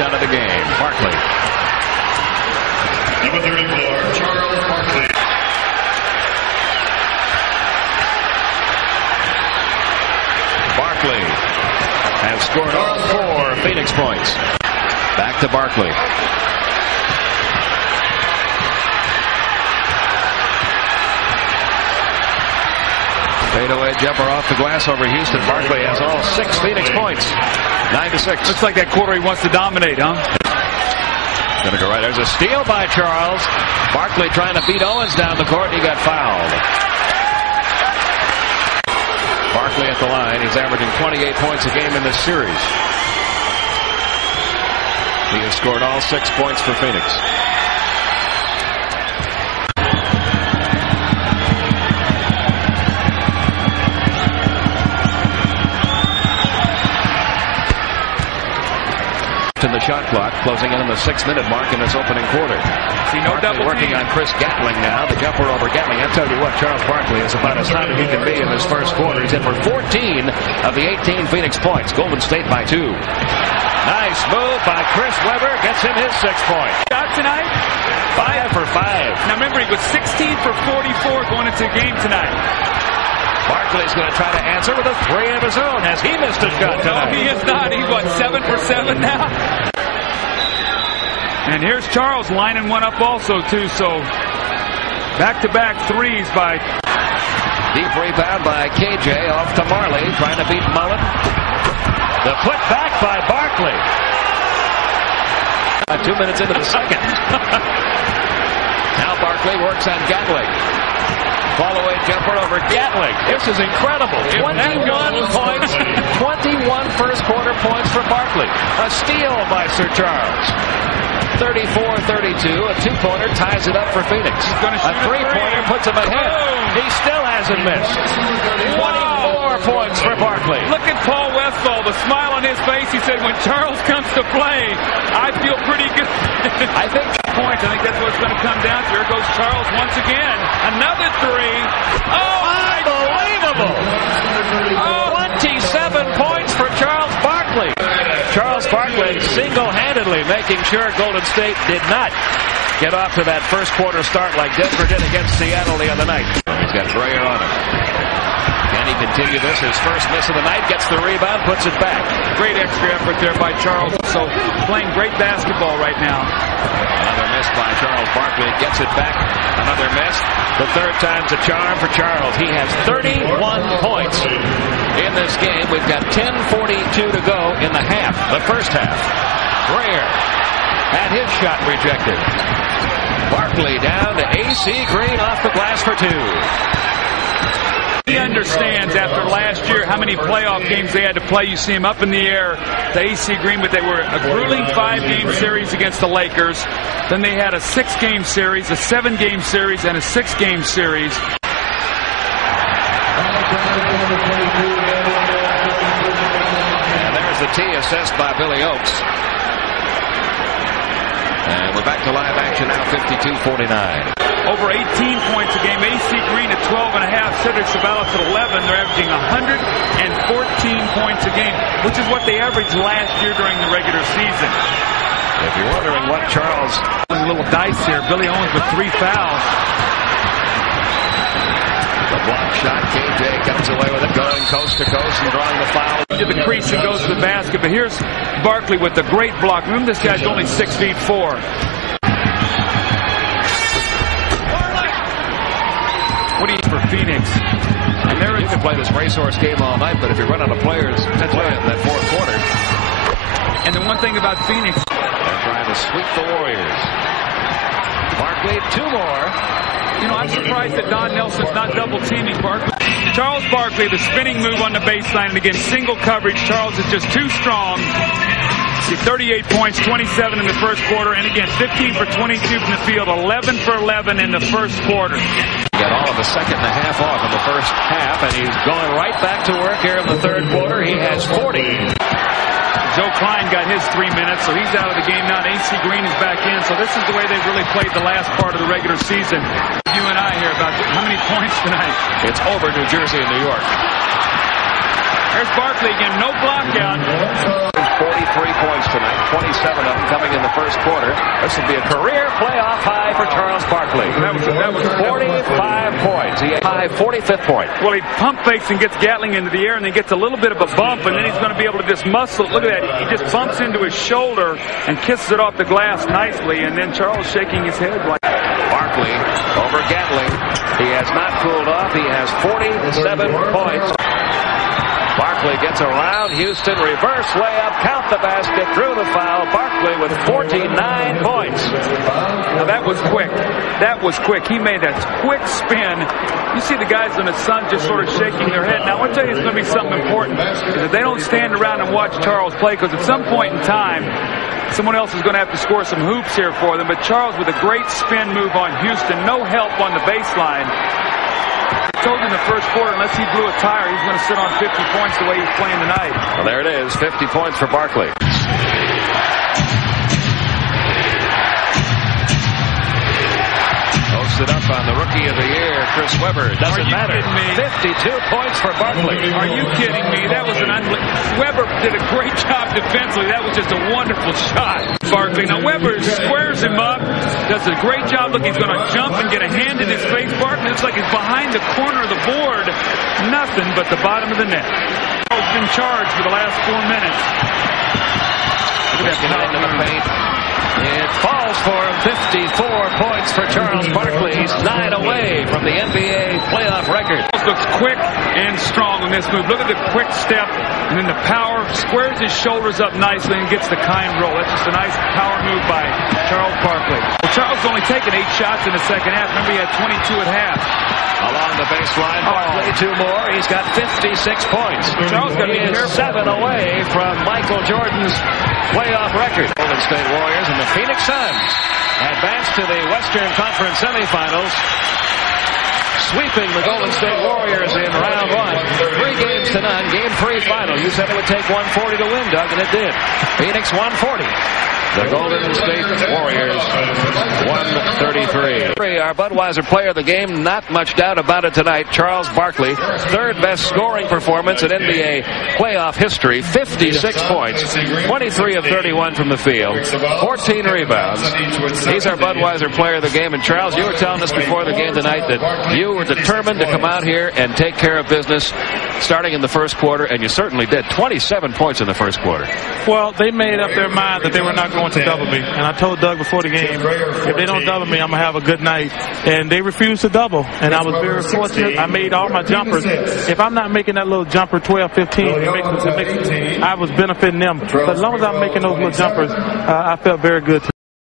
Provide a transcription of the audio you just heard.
touchdown of the game. Barkley. Number 34, Charles Barkley. Barkley has scored all 4 Phoenix points. Back to Barkley. Fadeaway jumper off the glass over Houston. Barkley has all 6 Phoenix points. 9-6. Looks like that quarter he wants to dominate, huh? Gonna go right. There's a steal by Charles. Barkley trying to beat Owens down the court, and he got fouled. Barkley at the line. He's averaging 28 points a game in this series. He has scored all 6 points for Phoenix. In the shot clock, closing in on the 6-minute mark in this opening quarter. See, no double working on Chris Gatling now. The jumper over Gatling. I tell you what, Charles Barkley is about as hot as he can be in this first quarter. He's in for 14 of the 18 Phoenix points. Golden State by 2. Nice move by Chris Webber. Gets him his 6th point. Shot tonight? 5 for 5. Now remember, he was 16 for 44 going into the game tonight. Barkley's going to try to answer with a 3 of his own. Has he missed a shot tonight? No, he is not. He's, what, 7 for 7 now? And here's Charles lining one up also, too. So back-to-back threes by... Deep rebound by KJ off to Marley, trying to beat Mullen. The put back by Barkley. 2 minutes into the second. Now Barkley works on Gatling. Follow-away jumper over Gatling. This is incredible. 21 points. 21 first-quarter points for Barkley. A steal by Sir Charles. 34-32. A 2-pointer ties it up for Phoenix. A 3-pointer puts him ahead. He still hasn't missed. 24 points for Barkley. Look at Paul Westphal, the smile on his face. He said, when Charles comes to play, I feel pretty good. I think points. I think that's what it's going to come down to. Here goes Charles once again. Another 3. Oh, unbelievable. 27 points for Charles Barkley. Charles Barkley single-handedly making sure Golden State did not get off to that first quarter start like Denver did against Seattle the other night. He's got Dreyer on him. Can he continue this? His first miss of the night, gets the rebound, puts it back. Great extra effort there by Charles. So playing great basketball right now. Another miss by Charles Barkley. Gets it back. Another miss. The third time's a charm for Charles. He has 31 points in this game. We've got 10:42 to go in the half, the first half. Dreyer had his shot rejected. Barkley down to AC Green off the glass for 2. He understands after last year how many playoff games they had to play. You see him up in the air to AC Green, but they were a grueling 5-game series against the Lakers. Then they had a 6-game series, a 7-game series, and a 6-game series. And there's the tee assessed by Billy Oakes. And we're back to live action now, 52-49. Over 18 points a game. AC Green at 12.5. Cedric Sabalas at 11. They're averaging 114 points a game, which is what they averaged last year during the regular season. If you're wondering what Charles... A little dice here. Billy Owens with 3 fouls. The block shot. KJ comes away with it, going coast to coast and drawing the foul. To the crease and goes to the basket. But here's Barkley with the great block. Remember, this guy's only 6'4". What do you for Phoenix? And there you can play this racehorse game all night, but if you run out of players, that's right in that fourth quarter. And the one thing about Phoenix, they're trying to sweep the Warriors. Barkley, 2 more. You know, I'm surprised that Don Nelson's not double-teaming Barkley. Charles Barkley, the spinning move on the baseline, and again, single coverage. Charles is just too strong. See, 38 points, 27 in the first quarter, and again, 15 for 22 from the field, 11 for 11 in the first quarter. Got all of the second and a half off in the first half, and he's going right back to work here in the third quarter. He has 40. Joe Klein got his 3 minutes, so he's out of the game now. AC Green is back in, so this is the way they've really played the last part of the regular season. You and I here about how many points tonight. It's over New Jersey and New York. There's Barkley again, no block out. 43 points tonight, 27 of them coming in the first quarter. This will be a career playoff high for Charles Barkley. That was 45 points. He had high 45th point. Well, he pump fakes and gets Gatling into the air, and then gets a little bit of a bump, and then he's going to be able to just muscle it. Look at that. He just bumps into his shoulder and kisses it off the glass nicely, and then Charles shaking his head like Barkley over Gatling. He has not cooled off. He has 47 points. Barkley gets around Houston, reverse layup, count the basket, drew the foul. Barkley with 49 points. Now that was quick. That was quick. He made that quick spin. You see the guys in the sun just sort of shaking their head. Now I want to tell you it's going to be something important. Is that they don't stand around and watch Charles play, because at some point in time, someone else is going to have to score some hoops here for them. But Charles with a great spin move on Houston. No help on the baseline. I told you in the first quarter, unless he blew a tire, he's going to sit on 50 points the way he's playing tonight. Well, there it is, 50 points for Barkley. Posted up on the Rookie of the Year, Chris Webber. Doesn't matter. 52 points for Barkley. Are you kidding me? That was an Webber did a great job defensively. That was just a wonderful shot. Barkley. Now Webber squares him up, does a great job. Look, he's going to jump and get a hand in his face. Barkley looks like he's behind the corner of the board. Nothing but the bottom of the net. Charles been charged for the last 4 minutes. Look at that into the paint. It falls for him. 54 points for Charles Barkley. He's 9 away from the NBA playoff record. Charles looks quick and strong on this move. Look at the quick step and then the power. Squares his shoulders up nicely and gets the kind roll. That's just a nice power move by Charles Barkley. Well, Charles only taken 8 shots in the second half. Remember, he had 22 at half. Along the baseline, Barkley 2 more. He's got 56 points. Charles got to be careful. 7 away from Michael Jordan's playoff record. Golden State Warriors and the Phoenix Suns advance to the Western Conference semifinals, sweeping the Golden State Warriors in round 1. 3 games to none. Game 3 final. You said it would take 140 to win, Doug, and it did. Phoenix 140. The Golden State Warriors 133. Our Budweiser player of the game, not much doubt about it tonight, Charles Barkley. 3rd best scoring performance in NBA playoff history. 56 points, 23 of 31 from the field, 14 rebounds. He's our Budweiser player of the game. And Charles, you were telling us before the game tonight that you were determined to come out here and take care of business starting in the first quarter, and you certainly did. 27 points in the first quarter. Well, they made up their mind that they were not going to double me. And I told Doug before the game, if they don't double me, I'm going to have a good night. And they refused to double. And I was very fortunate. I made all my jumpers. If I'm not making that little jumper 12, 15, I was benefiting them. But as long as I'm making those little jumpers, I felt very good.